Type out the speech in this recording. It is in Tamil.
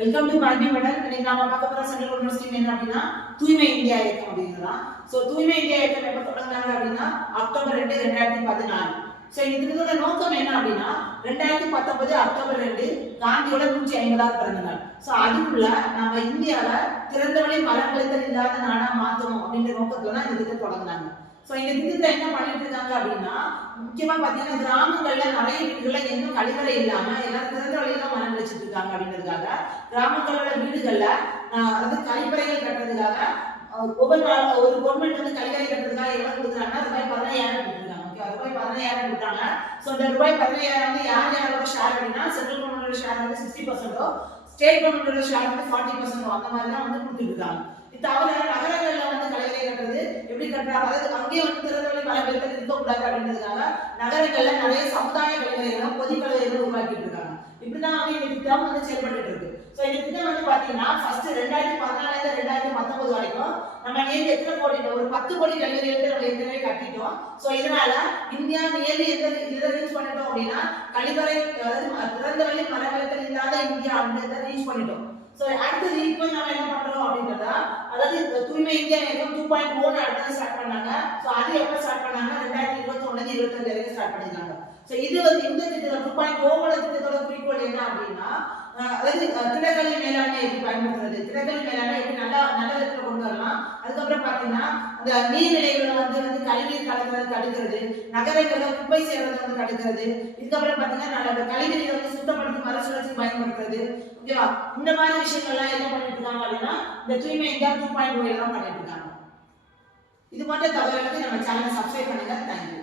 Welcome to Bharathi medal. இன்னைக்கு நாம பார்க்க போற சென்ட்ரல் யூனிவர்சிட்டி என்ன அப்படின்னா தூய்மை இந்தியா இயக்கம் அப்படிங்கிறதான். ஸோ தூய்மை இந்தியா இயக்கம் எப்போ தொடங்குறாங்க அப்படின்னா அக்டோபர் 2, 2014. ஸோ இதோட நோக்கம் என்ன அப்படின்னா 2019 அக்டோபர் 2 காந்தியோட 150வது பிறந்த நாள். ஸோ அதுக்குள்ள நம்ம இந்தியாவை திறந்தவெளி மலக்கழித்தல் இல்லாத நாடா மாற்றணும் அப்படின்ற நோக்கத்துல தான் இந்த திட்டம் தொடங்கினாங்க. ஸோ இந்த திட்டத்தை என்ன பண்ணிட்டு இருக்காங்க அப்படின்னா முக்கியமா பாத்தீங்கன்னா கிராமங்கள்ல நிறைய வீடுகள்ல இன்னும் கழிவறை இல்லாம எல்லாரும் திறந்த வழியில மரம் வச்சுட்டு இருக்காங்க அப்படின்றதுக்காக கிராமங்களோட வீடுகள்ல அது கழிப்பறைகள் கட்டுறதுக்காக ஒவ்வொரு ஒரு கவர்மெண்ட் வந்து கழிவறை கட்டுறதுக்காக எவ்வளவு கொடுக்குறாங்கன்னா ரூபாய் 15,000 கொடுக்குறாங்க. ரூபாய் 15,000 கொடுத்தாங்க. ஸோ இந்த ரூபாய் 15,000 வந்து யாரோட ஷேர் அப்படின்னா சென்ட்ரல் கவர்மெண்டோட ஷேர் வந்து 60%, ஸ்டேட் கவர்மெண்டோட ஷேர் வந்து 40% அந்த மாதிரி தான் வந்து கொடுத்துட்டு இருக்காங்க. இது தவிர நகரங்கள்ல வந்து கழிவறை கட்டுறது எப்படி கட்டுறாங்க, அதாவது அங்கேயே வந்து திறந்தவெளி மரங்கள் இருக்கக்கூடாது அப்படின்றதுக்காக நகரங்கள்ல நிறைய சமுதாய கழிவறைகளும் பொது கழிவறைகளும் உருவாக்கிட்டு இருக்காங்க. இப்படிதான் வந்து இந்த திட்டம் வந்து செயல்பட்டு இருக்கு. ஸோ இந்த திட்டம் வந்து பாத்தீங்கன்னா ஃபர்ஸ்ட் 2014 2019 வரைக்கும் நம்ம நேற்று எத்தனை கோடி, ஒரு 10 கோடி கழிவறைகள் நம்ம ஏற்கனவே கட்டிட்டோம். ஸோ இதனால இந்தியா நேர்லி எதை ரீச் பண்ணிட்டோம் அப்படின்னா கழிவறை, அதாவது திறந்தவெளி மரக்கழித்தல் இல்லாத இந்தியா அப்படின்றத ரீச் பண்ணிட்டோம். ஸோ அடுத்தது இப்போ நம்ம என்ன பண்றோம் அப்படின்றதா, அதாவது தூய்மை இந்தியா இயக்கம் 2.0 அடுத்தது ஸ்டார்ட் பண்ணாங்க. ஸோ அது எப்போ ஸ்டார்ட் பண்ணாங்க 2021 25 வரைக்கும் ஸ்டார்ட் பண்ணிருக்காங்க. ஸோ இது வந்து இந்த திட்டம் 2.0 திட்டத்தோட குறிக்கோள் என்ன அப்படின்னா, அதாவது திடக்கழிவு மேலாண்மை எப்படி பயன்படுத்துறது, திடக்கழிவு மேலாண்மை எப்படி நல்ல விதத்துல கொண்டு வரலாம், அதுக்கப்புறம் பாத்தீங்கன்னா அந்த நீர்நிலைகளை வந்து கழிவுநீர் கலக்கிறத தடுக்கிறது, நகரங்களை குப்பை சேர்றதை வந்து தடுக்கிறது, இதுக்கப்புறம் பாத்தீங்கன்னா அந்த கழிவுநீரை வந்து சுத்தப்படுத்தி மறுசுழற்சி பயன்படுத்துறது. ஓகேவா, இந்த மாதிரி விஷயங்கள்லாம் என்ன பண்ணிட்டு இருக்காங்க அப்படின்னா இந்த தூய்மை இந்தியா 2.0 தான் பண்ணிட்டு இருக்காங்க. இது மட்டும் தகவலுக்கு நம்ம சேனலை சப்ஸ்கிரைப் பண்ணுங்க. தேங்க்யூ.